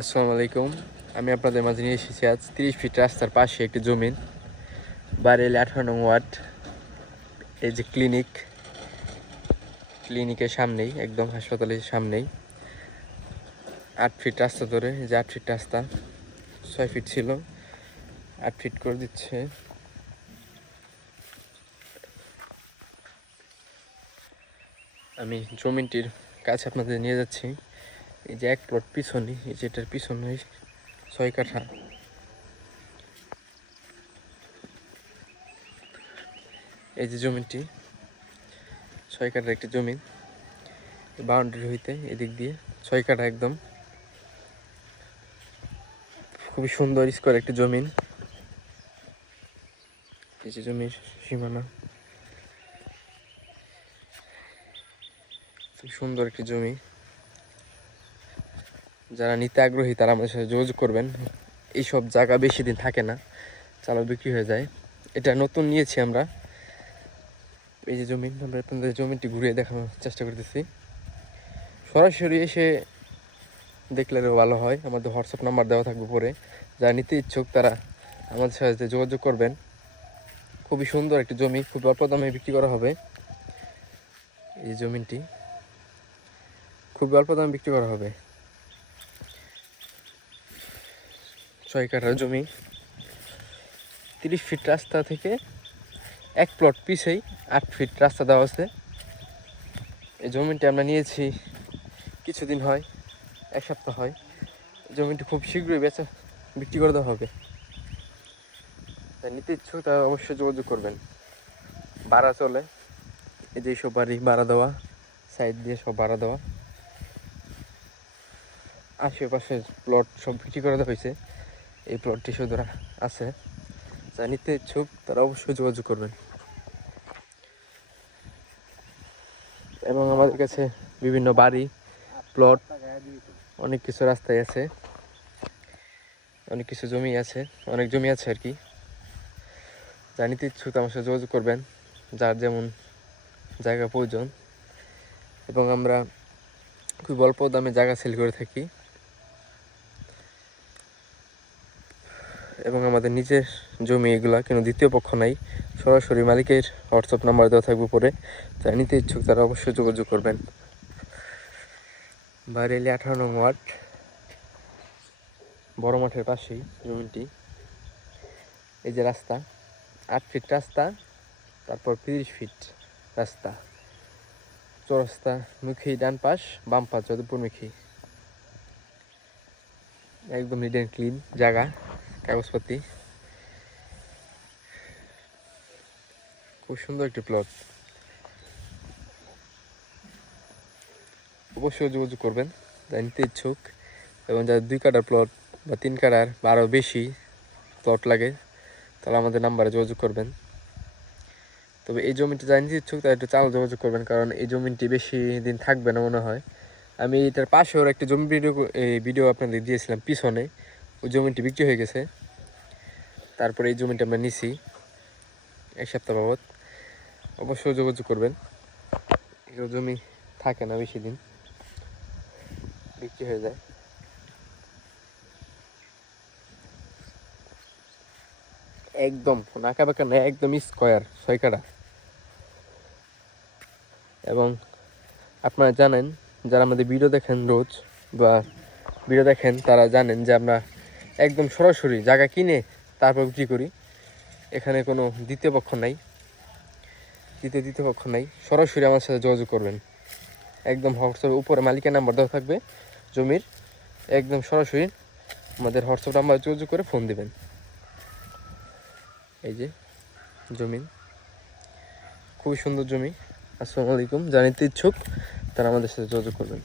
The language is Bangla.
আসসালামু আলাইকুম। আমি আপনাদের মাঝে নিয়ে এসেছি আজ 30 ফিট রাস্তার পাশে একটি জমিন, বারেলি 18 নং ওয়ার্ড। এই যে ক্লিনিকের সামনেই, একদম হাসপাতালের সামনেই 8 ফিট রাস্তা ধরে, এই যে 8 ফিট রাস্তা 6 ফিট ছিল, 8 ফিট করে দিচ্ছে। আমি জমিনটির কাছে আপনাদের নিয়ে যাচ্ছি। এই যে এক প্লট পিছনে, এই যে এটার পিছনে 6 কাঠা। এই যে জমিটি 6 কাঠার একটি জমি, বাউন্ডারি হইতে এদিক দিয়ে 6 কাঠা, একদম খুবই সুন্দর স্কোয়ার একটি জমিন। এই যে জমির সীমানা, খুব সুন্দর একটি জমি। যারা নিতে আগ্রহী তারা আমাদের সাথে যোগাযোগ করবেন। এইসব জায়গা বেশি দিন থাকে না, চালা বিক্রি হয়ে যায়। এটা নতুন নিয়েছি আমরা। এই যে জমি, আমরা আপনাদের জমিটি ঘুরিয়ে দেখানোর চেষ্টা করতেছি। সরাসরি এসে দেখলে ভালো হয়। আমাদের হোয়াটসঅ্যাপ নাম্বার দেওয়া থাকবে পরে, যারা নিতে ইচ্ছুক তারা আমাদের সাথে যোগাযোগ করবেন। খুবই সুন্দর একটি জমি, খুব অল্প দামে বিক্রি করা হবে। এই জমিটি খুব অল্প দামে বিক্রি করা হবে। 6 কাঠার জমি, 30 ফিট রাস্তা থেকে এক প্লট পিছেই 8 ফিট রাস্তা দেওয়া আছে। এই জমিটি আমরা নিয়েছি কিছুদিন হয়, 1 সপ্তাহ হয়। জমিটি খুব শীঘ্রই বিক্রি করে দেওয়া হবে। তাই নিতে ইচ্ছুক তারা অবশ্যই যোগাযোগ করবেন। ভাড়া চলে, এই যে সব বাড়ি ভাড়া দেওয়া, সাইড দিয়ে সব ভাড়া দেওয়া। আশেপাশের প্লট সব বিক্রি করে দেওয়া হয়েছে, এই প্লটটি শুধু আছে। যা নিতে ইচ্ছুক তারা অবশ্যই যোগাযোগ করবেন। এবং আমাদের কাছে বিভিন্ন বাড়ি, প্লট, অনেক কিছু রাস্তায় আছে, অনেক কিছু জমি আছে, অনেক জমি আছে আর কি। যা নিতে ইচ্ছুক আমার সাথে যোগাযোগ করবেন, যার যেমন জায়গা প্রয়োজন। এবং আমরা খুব অল্প দামে জায়গা সেল করে থাকি। এবং আমাদের নিজের জমি এগুলা কোনো দ্বিতীয় পক্ষ নাই, সরাসরি মালিকের হোয়াটসঅ্যাপ নাম্বার দেওয়া থাকবে পরে। যারা নিতে ইচ্ছুক তারা অবশ্যই যোগাযোগ করবেন। বারেলি 18 নং ওয়ার্ড, বড় মাঠের পাশেই জমিটি। এই যে রাস্তা, 8 ফিট রাস্তা, তারপর 30 ফিট রাস্তা, চৌরাস্তা মুখী ডান পাশ, বাম পাশ যদুপুরমুখী। একদম নিট অ্যান্ড ক্লিন জায়গা, কাগজপাতি। খুব সুন্দর একটি প্লট, অবশ্যই যোগাযোগ করবেন যারা নিতে ইচ্ছুক। এবং যাদের 2 কাঠার প্লট বা 3 কাঠার বা আরও বেশি প্লট লাগে তাহলে আমাদের নাম্বারে যোগাযোগ করবেন। তবে এই জমিটি যারা নিতে ইচ্ছুক তারা একটু চাল যোগাযোগ করবেন, কারণ এই জমিটি বেশি দিন থাকবে না মনে হয়। আমি এটার পাশেও একটা জমি ভিডিও আপনাদের দিয়েছিলাম পিছনে, ওই জমিটি বিক্রি হয়ে গেছে। তারপরে এই জমিটা আমরা নিছি 1 সপ্তাহ বাবদ। অবশ্যই যোগাযোগ করবেন। এই জমি থাকে না বেশি দিন, বিক্রি হয়ে যায়। একদম আঁকা বাঁকা নেই, একদম স্কোয়ার 6 কাঠা। এবং আপনারা জানেন, যারা আমাদের ভিডিও দেখেন রোজ বা ভিডিও দেখেন তারা জানেন যে আমরা একদম সরাসরি জায়গা কিনে তারপর বিক্রি করি। এখানে কোনো দ্বিতীয় পক্ষ নাই, দ্বিতীয় পক্ষ নাই। সরাসরি আমার সাথে যোগাযোগ করবেন। একদম হোয়াটসঅ্যাপের উপরে মালিকের নাম্বার দেওয়া থাকবে জমির, একদম সরাসরি আমাদের হোয়াটসঅ্যাপ নাম্বার যোগাযোগ করে ফোন দিবেন। এই যে জমিন, খুবই সুন্দর জমি। আসসালামু আলাইকুম। জানিতে ইচ্ছুক তারা আমাদের সাথে যোগাযোগ করবেন।